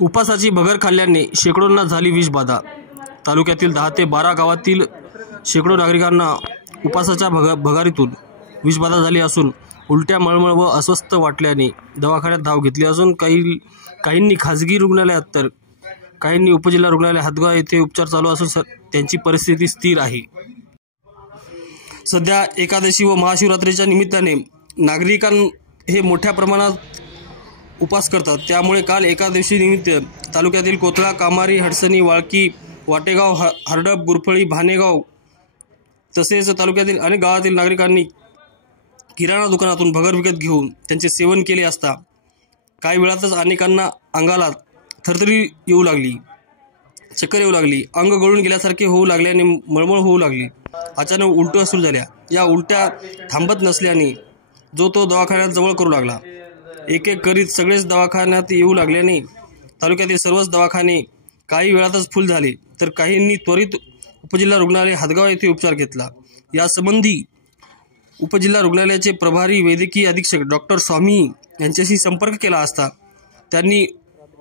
उपासाची भगर खाल्ल्याने शेकडोंना झाली विषबाधा। तालुक्यातील 10 ते 12 गावातील शेकडो नागरिकांना उपासाच्या भगारीतून विषबाधा झाली असून उलट्या, मळमळ व अस्वस्थ वाटल्याने दवाखान्यात धाव घेतली असून काहींनी खाजगी रुग्णालयात तर काहींनी उपजिल्हा रुग्णालय हदगाव येथे उपचार चालू असून त्यांची परिस्थिती स्थिर आहे। सध्या एकादशी व महाशिवरात्रीच्या निमित्ताने नागरिकां हे मोठ्या प्रमाणात उपास करतात। त्यामुळे काल एकादशी निमित्त तालुक्यातील कोथळा, कामारी, हडसणी, वाळकी, वाटेगाव, हरडप, गुरफळी, भानेगाव तसेच तालुक्यातील अनेक गावातील नागरिकांनी किराणा दुकानातून भगर विकत घेऊन त्यांचे सेवन केले असता काही वेळातच अनेकांना अंगाला थरथरी येऊ लागली, चक्कर येऊ लागली, अंग गळून गेल्यासारखे होऊ लागल्याने मळमळ होऊ लागली, अचानक उलट्या सुरू झाल्या। या उलट्या थांबत नसल्याने जो तो दवाखान्यात जवळ करू लागला। एक एक करीत सगळेच दवाखान्यात येऊ लागल्याने तालुक्यातील सर्वच दवाखाने काही वेळातच फुल झाले, तर काहींनी त्वरित उपजिल्हा रुग्णालय हदगाव येथे उपचार घेतला। यासंबंधी उपजिल्हा रुग्णालयाचे प्रभारी वैद्यकीय अधीक्षक डॉक्टर स्वामी यांच्याशी संपर्क केला असता त्यांनी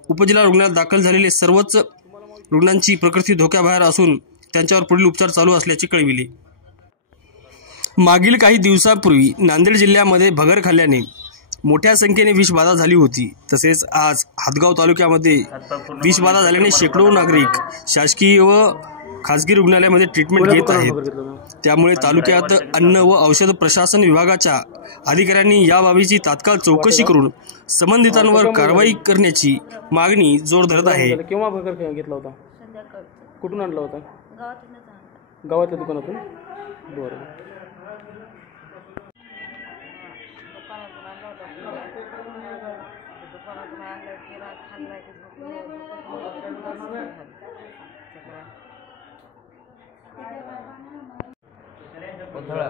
उपजिल्हा रुग्णालयात दाखल झालेले सर्वच रुग्णांची प्रकृती धोक्याबाहेर असून त्यांच्यावर पुढील उपचार चालू असल्याचे कळविले। मागील काही दिवसांपूर्वी नांदेड जिल्ह्यामध्ये भगर खाल्ल्याने मोठ्या संख्येने विषबाधा झाली होती। तसेच आज हदगाव तालुक्यामध्ये विषबाधा झाल्याने शेकडो नागरिक शासकीय व खासगी रुग्णालयामध्ये ट्रीटमेंट घेत आहेत। त्यामुळे तालुक्यात अन्न व औषध प्रशासन विभागाच्या अधिकाऱ्यांनी या बाबीची तात्काळ चौकशी करून संबंधितांवर कारवाई करण्याची मागणी जोर धरत आहे। केव्हा भगर घेतला होता? कुठून आणला होता? गावातल्या दुकानातून। बरं, कोथळा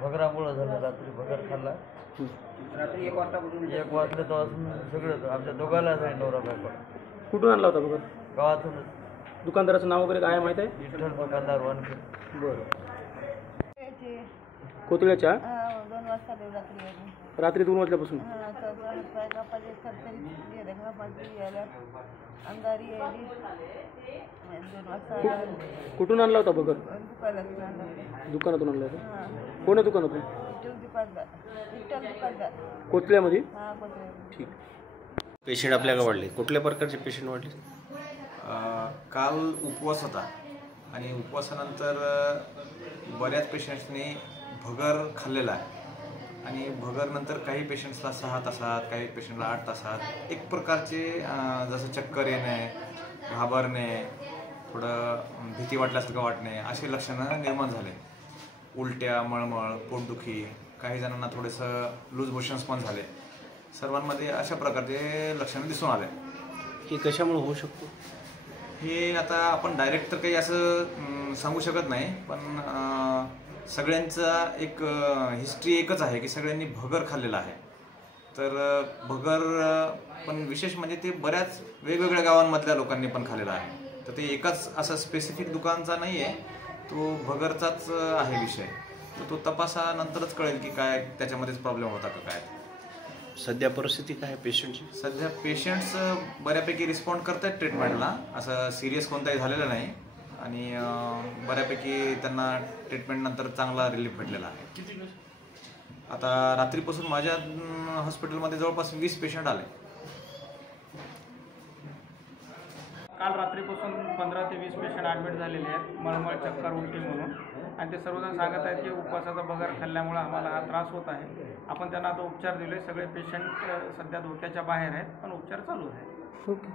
भगरामुळं झालं। रात्री भगर खाल्ला, रात्री 1 वाजता तेव्हा सगळं आमच्या दोघांना झालं, नवरा बायको। कुठून आणला होता भगर? गावातूनच। दुकानदाराचं नाव वगैरे काय माहिती आहे? विठ्ठल दुकानदार वानखे। बरं, कोथळ्याच्या 2 वाजता रात्री 2 वाजल्यापासून कुठून आणला होता भगर? दुकानातून आणला होता। कोण्या दुकानातून? कोथळ्यामध्ये। ठीक। पेशंट आपल्याला वाढले, कुठल्या प्रकारचे पेशंट वाढले? काल उपवास होता आणि उपवासानंतर बऱ्याच पेशंट्सनी भगर खाल्लेला आहे आणि भगरनंतर काही पेशंट्सला 6 तासात, काही पेशंटला 8 तासात एक प्रकारचे जसं चक्कर येणे, घाबरणे, थोडं भीती वाटल्यासारखं वाटणे असे लक्षणं निर्माण झाले। उलट्या, मळमळ, पोटदुखी, काही जणांना थोडेसं लूज मोशन्स पण झाले। सर्वांमध्ये अशा प्रकारचे लक्षणं दिसून आले। हे कशामुळे होऊ शकतो? हे आता आपण डायरेक्ट तर काही असं सांगू शकत नाही, पण सगळ्यांचा एक हिस्ट्री एकच आहे की सगळ्यांनी भगर खाल्लेला आहे। तर भगर पण विशेष म्हणजे ते बऱ्याच वेगवेगळ्या गावांमधल्या लोकांनी पण खाल्लेला आहे। तर ते एकाच असा स्पेसिफिक दुकानचा नाही आहे, तो भगरचाच आहे विषय। तर तो तपासानंतरच कळेल की काय त्याच्यामध्येच प्रॉब्लेम होता का काय। सध्या परिस्थिती काय पेशंटची? सध्या पेशंट्स बऱ्यापैकी रिस्पॉन्ड करतात ट्रीटमेंटला, असं सिरियस कोणताही झालेलं नाही आणि बऱ्यापैकी त्यांना ट्रीटमेंटनंतर चांगला रिलीफ भेटलेला आहे। आता रात्रीपासून माझ्या हॉस्पिटलमध्ये जवळपास 20 पेशंट आले। काल रात्रीपासून 15 ते 20 पेशंट ॲडमिट झालेले आहेत, मळमळ, चक्कर, उलटी म्हणून, आणि ते सर्वजण सांगत आहेत की उपवासाचा भगर खाल्ल्यामुळे आम्हाला हा त्रास होत आहे। आपण त्यांना आता उपचार दिले। सगळे पेशंट सध्या धोक्याच्या बाहेर आहेत, पण उपचार चालू आहे। ओके।